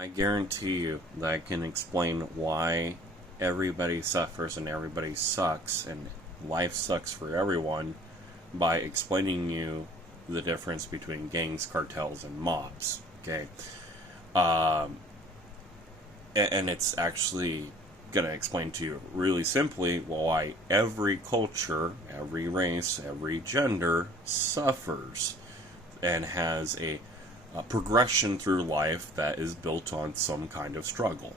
I guarantee you that I can explain why everybody suffers and everybody sucks and life sucks for everyone by explaining you the difference between gangs, cartels, and mobs. Okay, um, and it's actually going to explain to you really simply why every culture, every race, every gender suffers and has a progression through life that is built on some kind of struggle.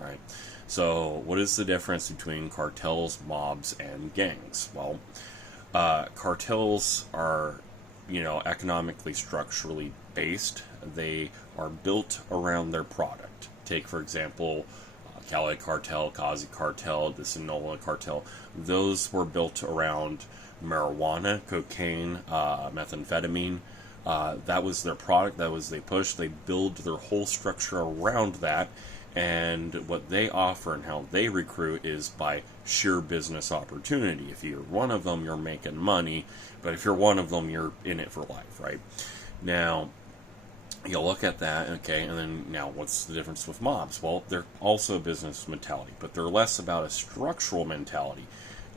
Right? So, what is the difference between cartels, mobs, and gangs? Well, cartels are, economically, structurally based. They are built around their product. Take, for example, Cali Cartel, Kazi Cartel, the Sinaloa Cartel. Those were built around marijuana, cocaine, methamphetamine. That was their product. That was they push. They build their whole structure around that. And what they offer and how they recruit is by sheer business opportunity. If you're one of them, you're making money. But if you're one of them, you're in it for life, right? Now, you'll look at that, okay, and then now what's the difference with mobs? Well, they're also a business mentality, but they're less about a structural mentality.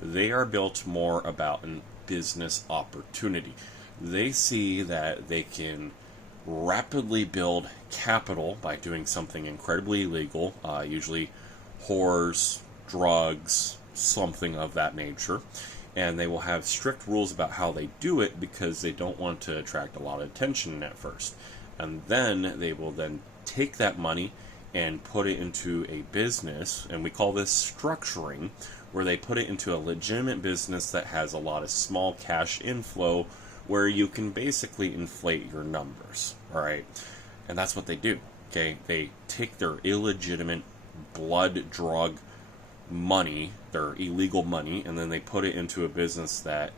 They are built more about a business opportunity. They see that they can rapidly build capital by doing something incredibly illegal, usually whores, drugs, something of that nature. And they will have strict rules about how they do it because they don't want to attract a lot of attention at first. And then they will then take that money and put it into a business, and we call this structuring, where they put it into a legitimate business that has a lot of small cash inflow where you can basically inflate your numbers, all right? And that's what they do, okay? They take their illegitimate blood drug money, their illegal money, and then they put it into a business that,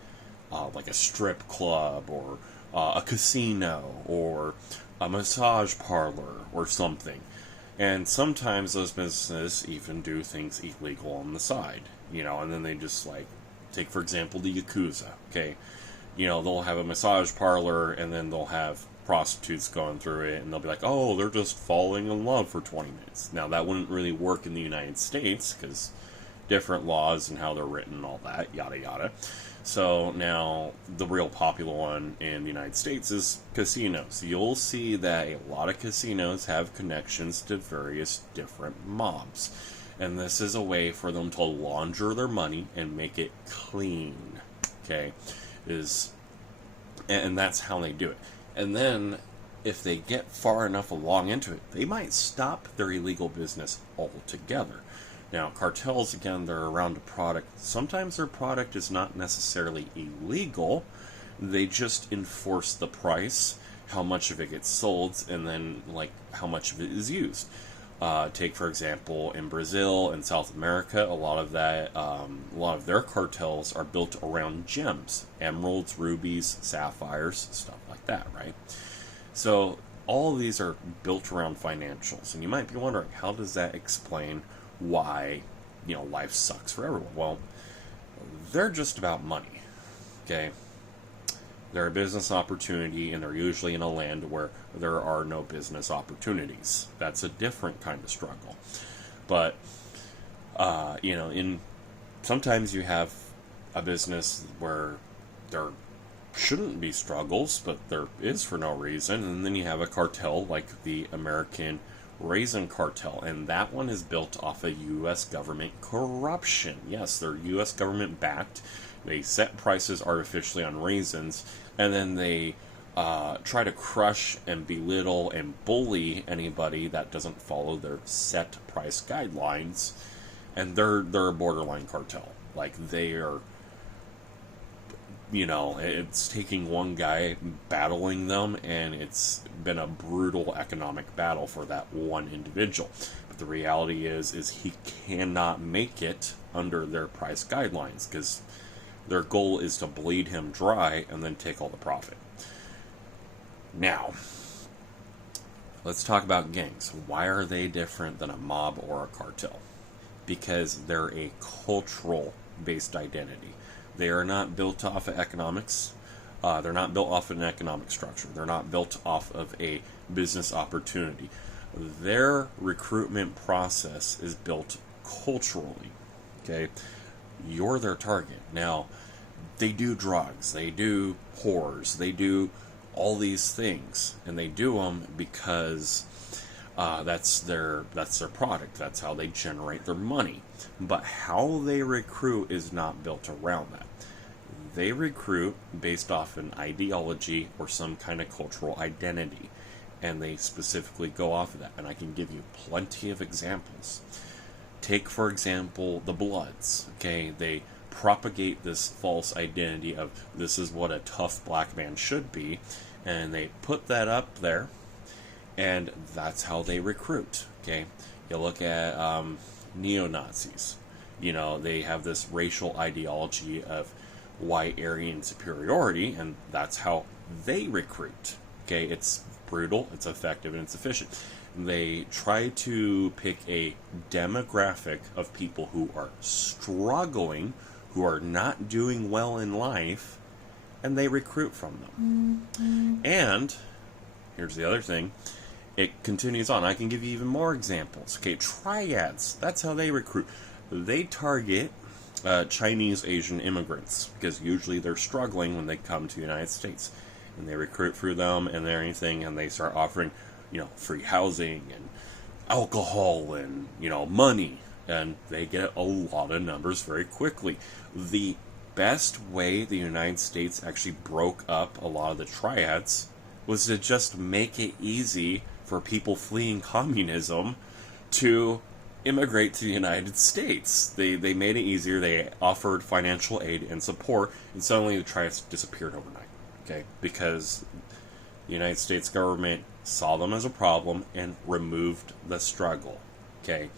like a strip club or a casino or a massage parlor or something. And sometimes those businesses even do things illegal on the side, and then they just take for example the Yakuza, okay? They'll have a massage parlor and then they'll have prostitutes going through it and they'll be like, oh, they're just falling in love for 20 minutes. Now, that wouldn't really work in the United States because different laws and how they're written and all that, yada yada. So now the real popular one in the United States is casinos. You'll see that a lot of casinos have connections to various different mobs. And this is a way for them to launder their money and make it clean. Okay? And that's how they do it. And then if they get far enough along into it, they might stop their illegal business altogether. Now, cartels, again, they're around a product. Sometimes their product is not necessarily illegal. They just enforce the price, how much of it gets sold, and then, how much of it is used. Take, for example, in Brazil and South America, a lot of their cartels are built around gems, emeralds, rubies, sapphires, stuff like that, right? So all of these are built around financials, and you might be wondering, how does that explain why, life sucks for everyone? Well, they're just about money, okay? They're a business opportunity, and they're usually in a land where there are no business opportunities. That's a different kind of struggle. But, sometimes you have a business where there shouldn't be struggles, but there is for no reason, and then you have a cartel like the American Raisin Cartel, and that one is built off of U.S. government corruption. Yes, they're U.S. government backed. They set prices artificially on raisins, and then they try to crush and belittle and bully anybody that doesn't follow their set price guidelines. And they're a borderline cartel. They are, it's taking one guy battling them, and it's been a brutal economic battle for that one individual. But the reality is he cannot make it under their price guidelines because their goal is to bleed him dry and then take all the profit. Now, let's talk about gangs. Why are they different than a mob or a cartel? Because they're a cultural-based identity. They are not built off of economics. They're not built off of an economic structure. They're not built off of a business opportunity. Their recruitment process is built culturally. Okay, you're their target. Now, they do drugs, they do whores, they do all these things, and they do them because that's their product. That's how they generate their money. But how they recruit is not built around that. They recruit based off an ideology or some kind of cultural identity, and they specifically go off of that. And I can give you plenty of examples. Take, for example, the Bloods. Okay, they propagate this false identity of this is what a tough black man should be, and they put that up there, and that's how they recruit. Okay, you look at neo-Nazis. You know, they have this racial ideology of white Aryan superiority, and that's how they recruit. Okay, it's brutal, it's effective, and it's efficient. They try to pick a demographic of people who are struggling, who are not doing well in life, and they recruit from them. Mm-hmm. And here's the other thing. It continues on. I can give you even more examples. Okay, triads. That's how they recruit. They target Chinese Asian immigrants because usually they're struggling when they come to the United States. And they recruit through them and everything, and they start offering, free housing and alcohol and, money. And they get a lot of numbers very quickly. The best way the United States actually broke up a lot of the triads was to just make it easy for people fleeing communism to immigrate to the United States. They made it easier. They offered financial aid and support, and suddenly the triads disappeared overnight. Okay, because the United States government saw them as a problem and removed the struggle. Okay.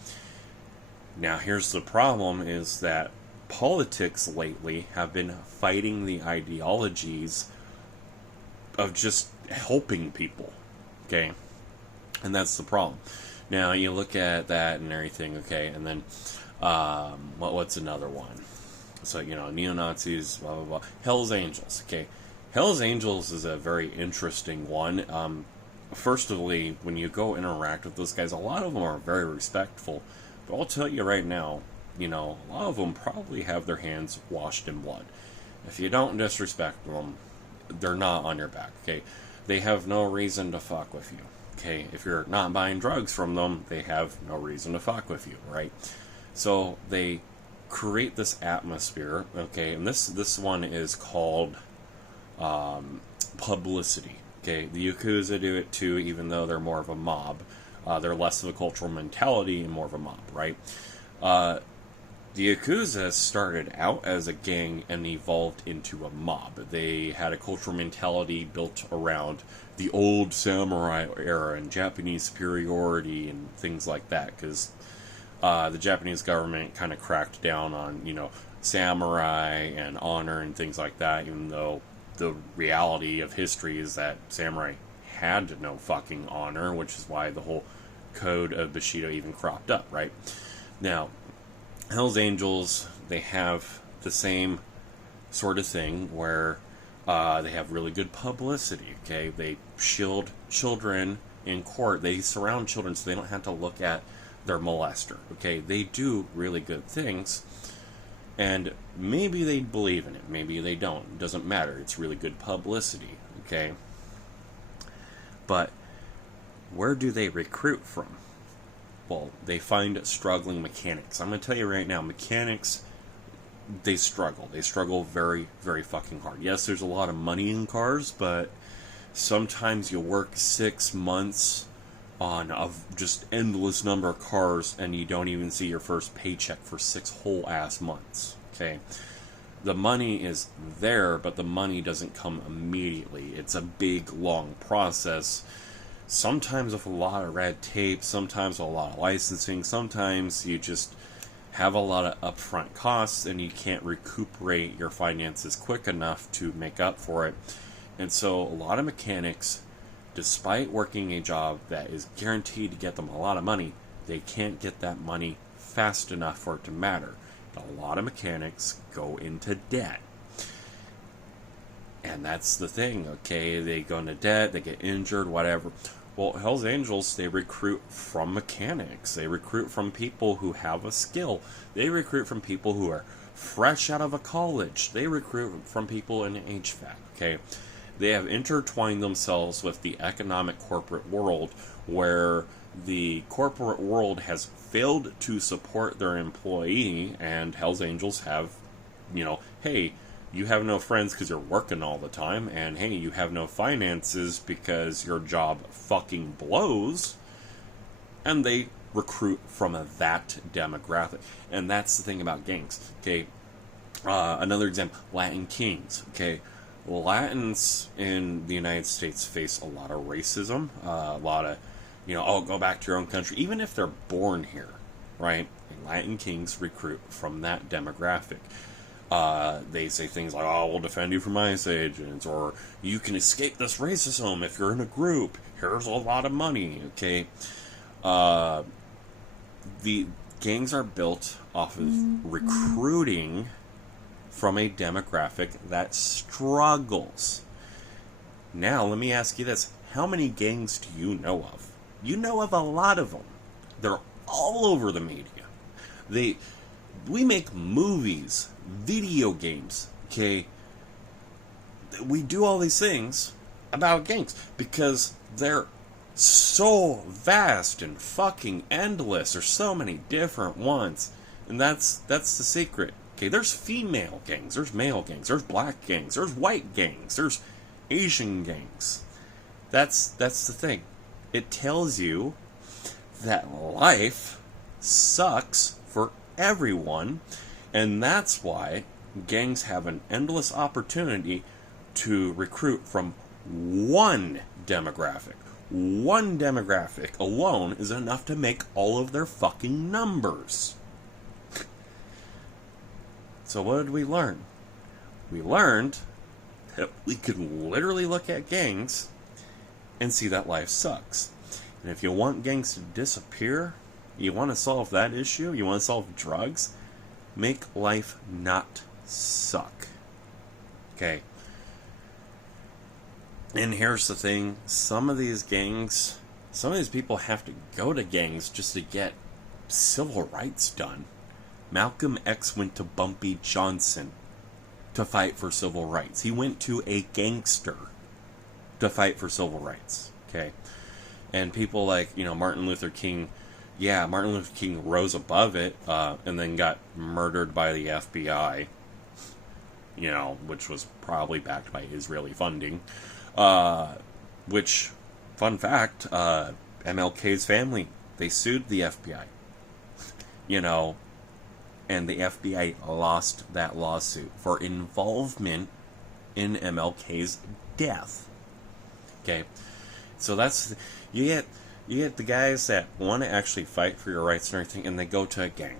Now here's the problem is that politics lately have been fighting the ideologies of just helping people. Okay. And that's the problem. Now you look at that and everything, okay, and then what's another one? So, neo-Nazis, blah, blah, blah. Hell's Angels, okay. Hell's Angels is a very interesting one. Firstly, when you go interact with those guys, a lot of them are very respectful. But I'll tell you right now, a lot of them probably have their hands washed in blood. If you don't disrespect them, they're not on your back, okay? They have no reason to fuck with you, okay? If you're not buying drugs from them, they have no reason to fuck with you, right? So they create this atmosphere, okay? And this one is called publicity, okay? The Yakuza do it too, even though they're more of a mob. They're less of a cultural mentality and more of a mob, right? The Yakuza started out as a gang and evolved into a mob. They had a cultural mentality built around the old samurai era and Japanese superiority and things like that, because the Japanese government kind of cracked down on, samurai and honor and things like that, even though the reality of history is that samurai had no fucking honor, which is why the whole code of Bushido even cropped up, right? Now, Hell's Angels, they have the same sort of thing where they have really good publicity, okay? They shield children in court. They surround children so they don't have to look at their molester, okay? They do really good things, and maybe they believe in it, maybe they don't. It doesn't matter. It's really good publicity, okay? But where do they recruit from? Well, they find struggling mechanics. I'm going to tell you right now, mechanics, they struggle. They struggle very, very fucking hard. Yes, there's a lot of money in cars, but sometimes you work 6 months on a just endless number of cars and you don't even see your first paycheck for 6 whole ass months. Okay? The money is there, but the money doesn't come immediately. It's a big, long process. Sometimes with a lot of red tape, sometimes with a lot of licensing, sometimes you just have a lot of upfront costs and you can't recuperate your finances quick enough to make up for it. And so a lot of mechanics, despite working a job that is guaranteed to get them a lot of money, they can't get that money fast enough for it to matter. A lot of mechanics go into debt. And that's the thing, okay? They go into debt, they get injured, whatever. Well, Hell's Angels, they recruit from mechanics. They recruit from people who have a skill. They recruit from people who are fresh out of a college. They recruit from people in HVAC, okay? They have intertwined themselves with the economic corporate world, where the corporate world has failed to support their employee, and Hell's Angels have, hey, you have no friends because you're working all the time, and hey, you have no finances because your job fucking blows, and they recruit from that demographic. And that's the thing about gangs, okay? Another example, Latin Kings, okay? Latins in the United States face a lot of racism, a lot of, oh, go back to your own country, even if they're born here, right? Latin Kings recruit from that demographic. They say things like, oh, we'll defend you from ICE agents, or you can escape this racism if you're in a group. Here's a lot of money, okay? The gangs are built off of recruiting from a demographic that struggles. Now, let me ask you this. How many gangs do you know of? You know of a lot of them. They're all over the media. We make movies, video games, okay? We do all these things about gangs because they're so vast and fucking endless. There's so many different ones. And that's the secret. Okay, there's female gangs, there's male gangs, there's black gangs, there's white gangs, there's Asian gangs. That's the thing. It tells you that life sucks for everyone, and that's why gangs have an endless opportunity to recruit from one demographic. One demographic alone is enough to make all of their fucking numbers. So what did we learn? We learned that we could literally look at gangs and see that life sucks. And if you want gangs to disappear, you want to solve that issue, you want to solve drugs, make life not suck. Okay. And here's the thing, some of these people have to go to gangs just to get civil rights done. Malcolm X went to Bumpy Johnson to fight for civil rights. He went to a gangster to fight for civil rights. Okay? And people like, Martin Luther King, Martin Luther King rose above it, and then got murdered by the FBI, which was probably backed by Israeli funding. Which, fun fact, MLK's family, they sued the FBI. And the FBI lost that lawsuit for involvement in MLK's death. Okay, so that's you get the guys that want to actually fight for your rights and everything, and they go to a gang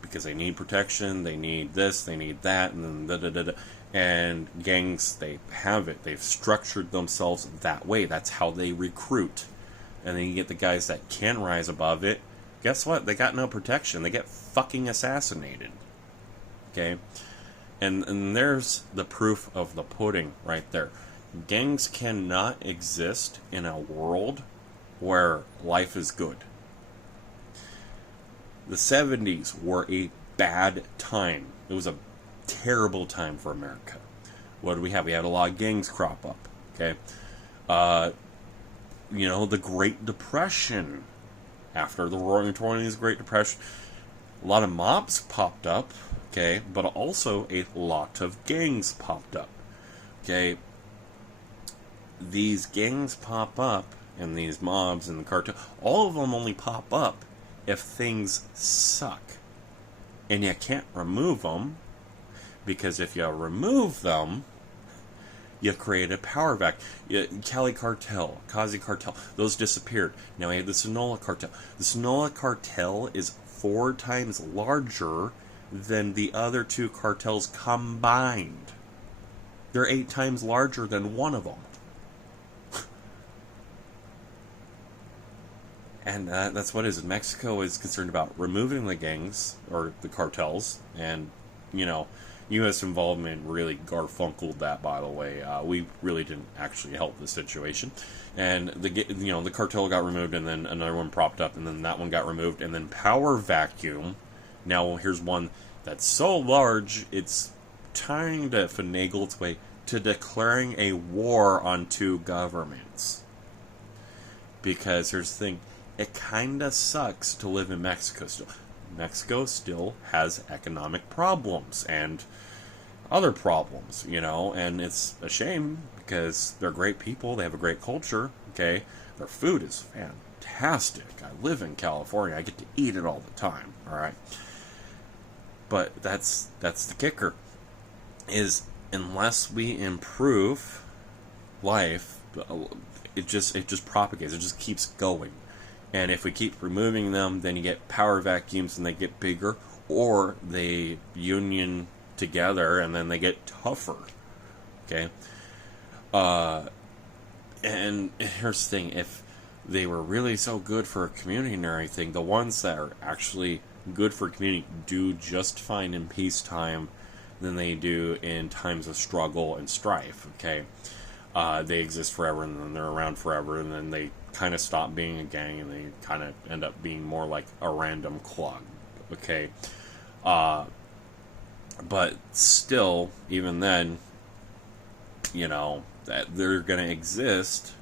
because they need protection, they need this, they need that, and then and gangs, they have it. They've structured themselves that way. That's how they recruit. And then you get the guys that can rise above it. Guess what? They got no protection. They get fucking assassinated. Okay? And there's the proof of the pudding right there. Gangs cannot exist in a world where life is good. The 70s were a bad time. It was a terrible time for America. What do we have? We had a lot of gangs crop up. Okay? The Great Depression. After the Roaring '20s, Great Depression, a lot of mobs popped up, okay, but also a lot of gangs popped up, okay. These gangs pop up, and these mobs and the cartel, all of them only pop up if things suck. And you can't remove them, because if you remove them, you create a power vacuum. Cali Cartel, Kazi Cartel, those disappeared. Now we have the Sonora Cartel. The Sonora Cartel is 4 times larger than the other 2 cartels combined. They're 8 times larger than one of them. And that's what it is. Mexico is concerned about removing the gangs, or the cartels, and, U.S. involvement really garfunkled that, by the way. We really didn't actually help the situation. And the cartel got removed, and then another one propped up, and then that one got removed, and then power vacuum. Now here's one that's so large, it's trying to finagle its way to declaring a war on two governments. Because here's the thing, it kind of sucks to live in Mexico still. Mexico still has economic problems and other problems, and it's a shame because they're great people, they have a great culture, okay? Their food is fantastic. I live in California, I get to eat it all the time, alright? But that's the kicker, is unless we improve life, it just propagates, it just keeps going. And if we keep removing them, then you get power vacuums and they get bigger, or they union together and then they get tougher. Okay? And here's the thing, if they were really so good for a community and everything, the ones that are actually good for a community do just fine in peacetime than they do in times of struggle and strife. Okay? They exist forever, and then they're around forever, and then they kind of stop being a gang, and they kind of end up being more like a random club. Okay? But still, even then, that they're going to exist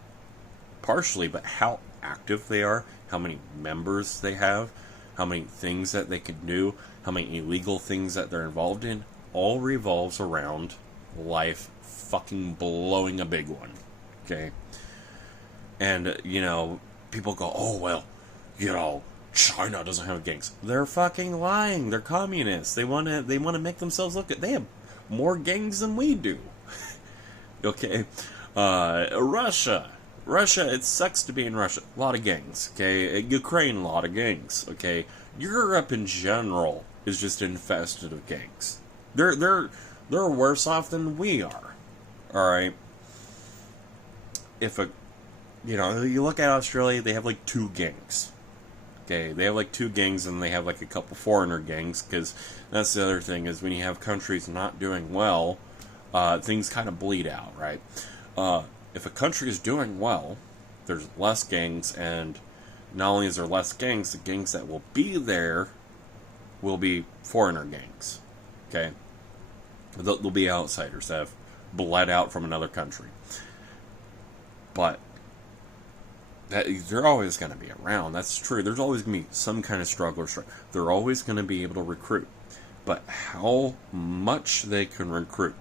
partially, but how active they are, how many members they have, how many things that they can do, how many illegal things that they're involved in, all revolves around life fucking blowing a big one. Okay? And, people go, oh, well, China doesn't have gangs. They're fucking lying. They're communists. They want to make themselves look good. They have more gangs than we do. Okay? Russia, it sucks to be in Russia. A lot of gangs. Okay? Ukraine, a lot of gangs. Okay? Europe in general is just infested of gangs. They're worse off than we are. Alright? You look at Australia, they have like 2 gangs. Okay, they have like 2 gangs, and they have like a couple foreigner gangs, because that's the other thing, is when you have countries not doing well, things kind of bleed out, right? If a country is doing well, there's less gangs, and not only is there less gangs, the gangs that will be there will be foreigner gangs. Okay? They'll be outsiders that have bled out from another country. But they're always going to be around. That's true. There's always going to be some kind of struggle or struggle. They're always going to be able to recruit. But how much they can recruit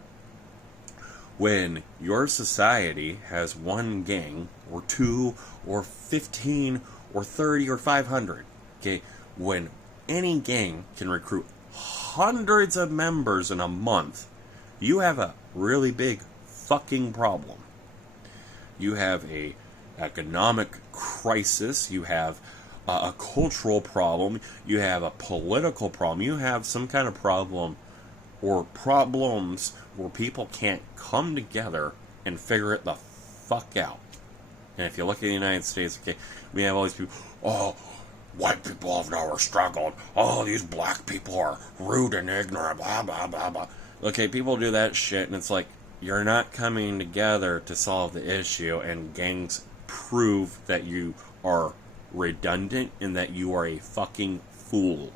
when your society has 1 gang, or 2, or 15, or 30, or 500, okay, when any gang can recruit hundreds of members in a month, you have a really big fucking problem. You have a economic crisis, you have a cultural problem, you have a political problem, you have some kind of problem or problems where people can't come together and figure it the fuck out. And if you look at the United States, okay, we have all these people, oh, white people have never struggled, oh, these black people are rude and ignorant, blah, blah, blah, blah. Okay, people do that shit, and it's like, you're not coming together to solve the issue, and gangs prove that you are redundant and that you are a fucking fool.